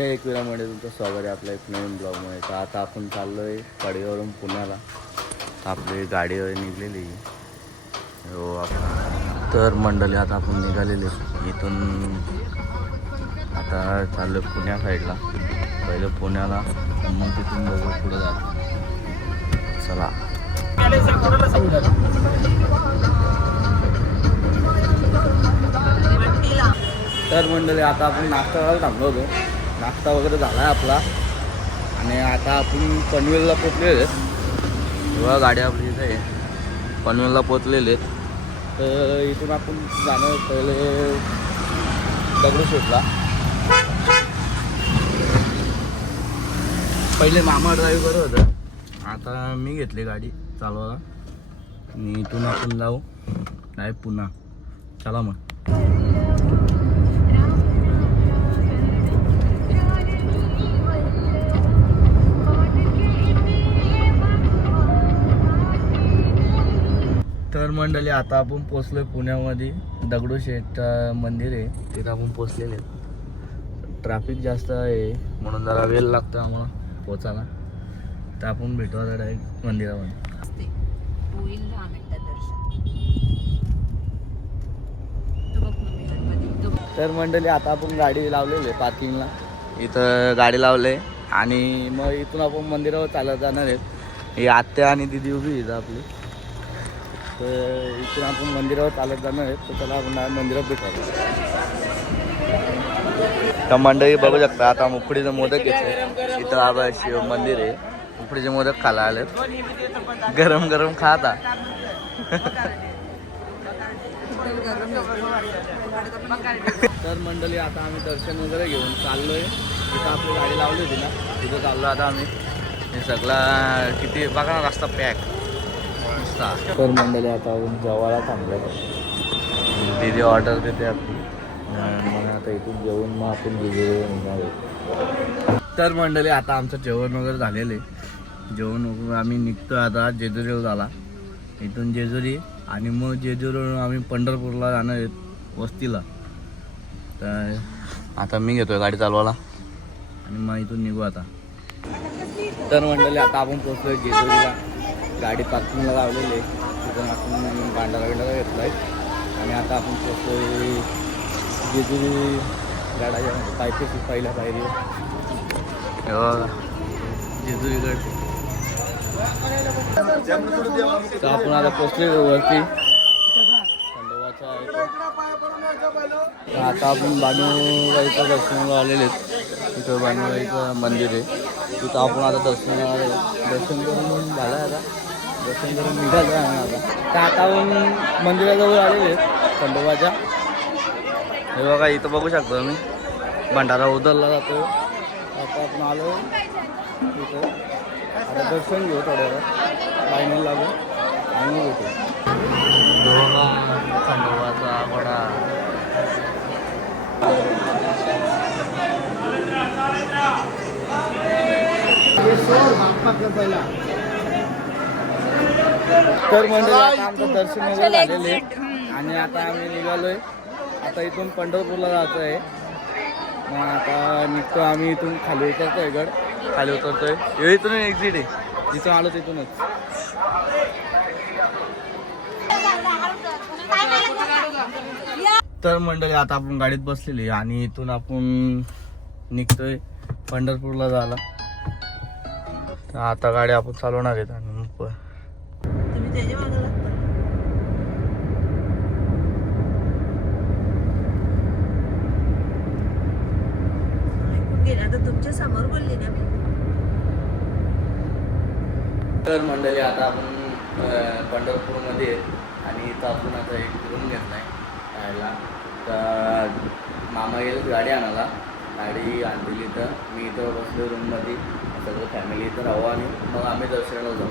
जय एकविरामध्ये तुमचं स्वागत आहे आपल्या एक नवीन ब्लॉगमध्ये. तर आता आपण चाललो आहे कडेगाववरून पुण्याला. आपली गाडी निघलेली हो. तर मंडळी आता आपण निघालेले इथून. आता चाललो पुण्या साईडला. पहिलं पुण्याला मग तिथून बघू पुढे जातो. चला. तर मंडळी आता आपण नाश्ता करायला थांबलो होतो. नाश्ता वगैरे झाला आहे आपला आणि आता आपण पनवेलला पोचलेले आहेत. तेव्हा गाडी आपली इथे आहे, पनवेलला पोचलेले आहेत. तर इथून आपण जाणं पहिले दगडूशेठला. पहिले मामा ड्राईव्ह करत होतं, आता मी घेतली गाडी चालवायला आणि इथून आपण जाऊ डायरेक्ट पुन्हा. चला मग. तर मंडळी आता आपण पोचलोय पुण्यामध्ये. दगडूशेठ मंदिर आहे तिथं आपण पोचलेले. ट्रॅफिक जास्त आहे म्हणून जरा वेळ लागतो आम्हाला पोचायला. तर आपण भेटू आता डायरेक्ट मंदिरामध्ये. तर मंडळी आता आपण गाडी लावलेली आहे पार्किंगला. इथं गाडी लावले आणि मग इथून आपण मंदिरावर चालत जाणार आहेत. ही आत्या आणि दिदी उभी इथं आपली. तर इथून आपण मंदिरावर चालत जाणार आहेत. तर त्याला आपण मंदिरात भेटायला. तर मंडळी बघू शकता आता उकडीचं मोदक घेतले. इथं आबा शिव मंदिर आहे. उकडीचे मोदक खायला आलेत. गरम गरम खाता. तर मंडळी आता आम्ही दर्शन वगैरे घेऊन चाललोय. तिथं आपली गाडी लावली होती ना, तिथं चाललो आता आम्ही. हे सगळा किती बघा ना रस्ता पॅक. तर मंडळी आता आपण जेवायला थांबलो. दिदी ऑर्डर देते आपली. मग आता इथून जेवण मग आपण निघालो. तर मंडळी आता आमचं जेवण वगैरे झालेलं आहे. जेवण वगैरे आम्ही निघतो आता. जेजुरीवर झाला इथून जेजुरी आणि मग जेजुरीवरून आम्ही पंढरपूरला जाणार आहेत वस्तीला. तर आता मी घेतोय गाडी चालवायला आणि मग इथून निघू आता. तर मंडळी आता आपण पोचलोय जेजुरीला. गाडी पार्किंगला लावलेली आहे. तिथून आपण भांडारा घेतला आहे आणि आता आपण पोचलोय जेजुरी गाड्याच्या पायथ्याशी पहिल्या पायरी जेजुरीगड. तर आपण आता पोचले वरती खंडोबाच्या. आता आपण बाणूबाईचं दर्शनाला आलेले आहेत. तिथं बाणूबाईचं मंदिर आहे. तिथं आपण आता दर्शन करून झालं. आता दर्शन करून निघालो आहे आम्ही आता. तर आता आपण मंदिराजवळ आलेले आहेत खंडोबाच्या. हे बघा इथं बघू शकतो आम्ही भंडारा उधळला जातो. आता आपण आलो तिथं. आता दर्शन घेऊ थोड्या वेळा लाईनीला लागू आणि मग होतो. खंडोबाचा वडा. तर म्हणजे आता आमचं दर्शन वगैरे झालेले आणि आता आम्ही निघालोय. आता इथून पंढरपूरला जायचं आहे. मग आता निघतो आम्ही. इथून खाली उतरतोय गड. खाली उतरतोय. इथून एक्झिट आहे. जिथून आलो तिथूनच. तर मंडळी आता आपण गाडीत बसलेली आणि इथून आपण निघतोय पंढरपूरला जायला. आता गाडी आपण चालवणार आहेत आणि मग तुमच्या समोर बोलली ना मी. तर मंडळी आता आपण पंढरपूरमध्ये आणि इथं आपण आता एक रूम घेतला आहे राहायला. तर मामा गेले गाडी आणायला. गाडी आणलेली तर मी इथं बसलो रूममध्ये. सगळं फॅमिली इथं राहू आणि मग आम्ही दर्शनाला जाऊ.